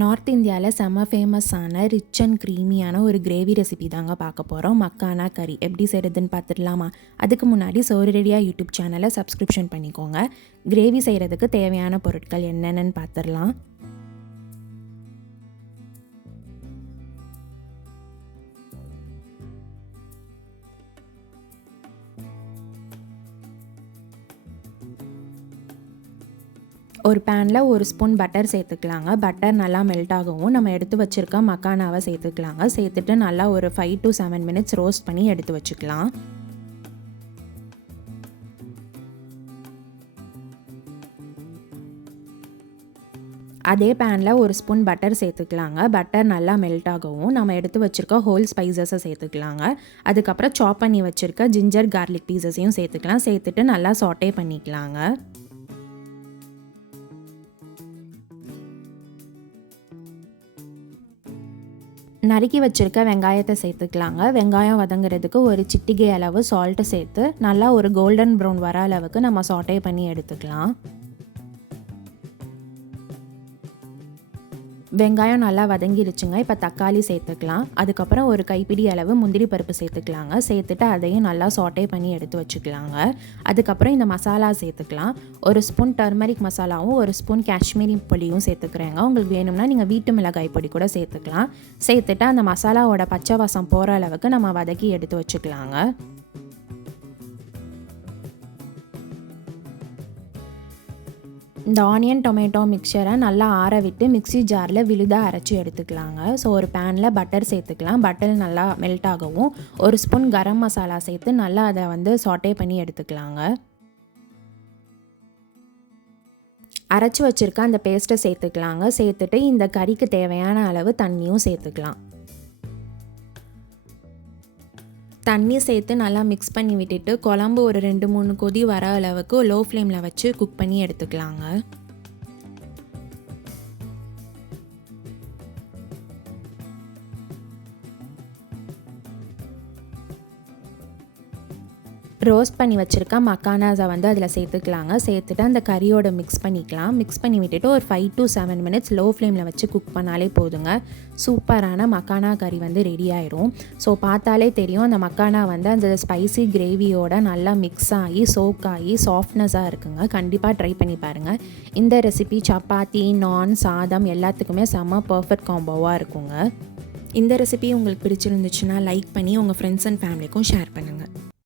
North இந்தியாவில் செம்ம ஃபேமஸான ரிச் அண்ட் க்ரீமியான ஒரு கிரேவி ரெசிபி தாங்க பார்க்க போகிறோம். மக்கானா கறி எப்படி செய்கிறதுன்னு பார்த்துடலாமா? அதுக்கு முன்னாடி சோறு-ரெடி-ஆ யூடியூப் சேனலை சப்ஸ்கிரிப்ஷன் பண்ணிக்கோங்க. கிரேவி செய்கிறதுக்கு தேவையான பொருட்கள் என்னென்னு பார்த்துடலாம். ஒரு பேனில் ஒரு ஸ்பூன் பட்டர் சேர்த்துக்கலாங்க. பட்டர் நல்லா மெல்ட் ஆகவும் நம்ம எடுத்து வச்சுருக்க மக்கானாவை சேர்த்துக்கலாங்க. சேர்த்துட்டு நல்லா ஒரு 5 to 7 மினிட்ஸ் ரோஸ்ட் பண்ணி எடுத்து வச்சுக்கலாம். அதே பேனில் ஒரு ஸ்பூன் பட்டர் சேர்த்துக்கலாங்க. பட்டர் நல்லா மெல்ட் ஆகவும் நம்ம எடுத்து வச்சுருக்க ஹோல் ஸ்பைசஸை சேர்த்துக்கலாங்க. அதுக்கப்புறம் சாப் பண்ணி வச்சுருக்க ஜிஞ்சர் கார்லிக் பீசஸையும் சேர்த்துக்கலாம். சேர்த்துட்டு நல்லா சாட்டே பண்ணிக்கலாங்க. நறுக்கி வச்சுருக்க வெங்காயத்தை சேர்த்துக்கலாங்க. வெங்காயம் வதங்குறதுக்கு ஒரு சிட்டிகை அளவு சால்ட்டு சேர்த்து நல்லா ஒரு கோல்டன் ப்ரௌன் வர அளவுக்கு நம்ம சாட்டே பண்ணி எடுத்துக்கலாம். வெங்காயம் நல்லா வதங்கிருச்சுங்க. இப்போ தக்காளி சேர்த்துக்கலாம். அதுக்கப்புறம் ஒரு கைப்பிடி அளவு முந்திரி பருப்பு சேர்த்துக்கலாங்க. சேர்த்துட்டு அதையும் நல்லா சாட்டே பண்ணி எடுத்து வச்சுக்கலாங்க. அதுக்கப்புறம் இந்த மசாலா சேர்த்துக்கலாம். ஒரு ஸ்பூன் டர்மரிக் மசாலாவும் ஒரு ஸ்பூன் காஷ்மீரி பொடியும் சேர்த்துக்கிறேங்க. உங்களுக்கு வேணும்னா நீங்கள் வீட்டு மிளகாய் பொடி கூட சேர்த்துக்கலாம். சேர்த்துட்டு அந்த மசாலாவோட பச்சை வாசம் போகிற அளவுக்கு நம்ம வதக்கி எடுத்து வச்சுக்கலாங்க. இந்த ஆனியன் டொமேட்டோ மிக்சரை நல்லா ஆற விட்டு மிக்ஸி ஜாரில் விழுதாக அரைச்சி எடுத்துக்கலாங்க. ஸோ ஒரு பேனில் பட்டர் சேர்த்துக்கலாம். பட்டர் நல்லா மெல்ட் ஆகவும் ஒரு ஸ்பூன் கரம் மசாலா சேர்த்து நல்லா அதை சாட்டே பண்ணி எடுத்துக்கலாங்க. அரைச்சி வச்சுருக்க அந்த பேஸ்ட்டை சேர்த்துக்கலாங்க. சேர்த்துட்டு இந்த கறிக்கு தேவையான அளவு தண்ணியும் சேர்த்துக்கலாம். தண்ணி சேர்த்து நல்லா மிக்ஸ் பண்ணி விட்டுட்டு குழம்பு ஒரு 2-3 கொதி வர அளவுக்கு லோ ஃப்ளேமில் வச்சு குக் பண்ணி எடுத்துக்கலாங்க. ரோஸ்ட் பண்ணி வச்சுருக்க மக்கானாஸை அதில் சேர்த்துக்கலாங்க. சேர்த்துட்டு அந்த கறியோட மிக்ஸ் பண்ணிக்கலாம். மிக்ஸ் பண்ணி விட்டுட்டு ஒரு 5 to 7 மினிட்ஸ் லோ ஃப்ளேமில் வச்சு குக் பண்ணாலே போதுங்க. சூப்பரான மக்கானா கறி ரெடி ஆயிரும். ஸோ பார்த்தாலே தெரியும் அந்த மக்கானா அந்த ஸ்பைசி கிரேவியோட நல்லா மிக்ஸ் ஆகி சோக் ஆகி சாஃப்ட்னஸாக இருக்குங்க. கண்டிப்பாக ட்ரை பண்ணி பாருங்கள். இந்த ரெசிபி சப்பாத்தி, நான், சாதம் எல்லாத்துக்குமே செம்ம பர்ஃபெக்ட் காம்போவாக இருக்குங்க. இந்த ரெசிபி உங்களுக்கு பிடிச்சிருந்துச்சுன்னா லைக் பண்ணி உங்கள் ஃப்ரெண்ட்ஸ் அண்ட் ஃபேமிலிக்கும் ஷேர் பண்ணுங்கள்.